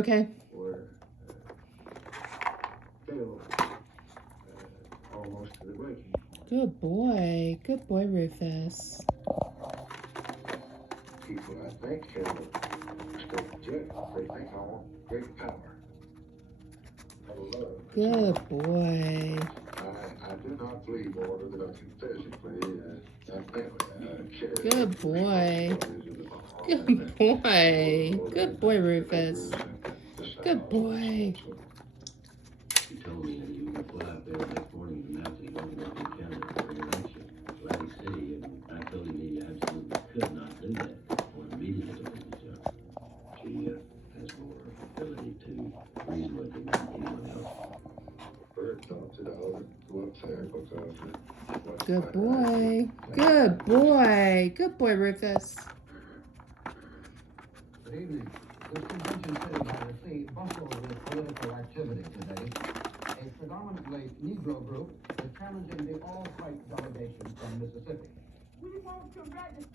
Okay. Were filled almost to the breaking point. Good boy. Good boy, Rufus. People, I think, respect Jeff. They think I want great power. I love. Good boy. I do not plead order that I can physically carry. Good boy. Good boy. Good boy, Rufus. Good boy. He told me that he was going to fly up there the next morning and announce that he wasn't going to be counted for re-election. Well, he said and I told him he absolutely could not do that or immediately to lose his job. She has more ability to reason with him than anyone else. Bird thought that I ought to go up there because Good boy. Good boy. Good boy, Rufus. Good evening. This convention city by the sea bustles with political activity today. A predominantly Negro group is challenging the all-white delegation from Mississippi. We want to register.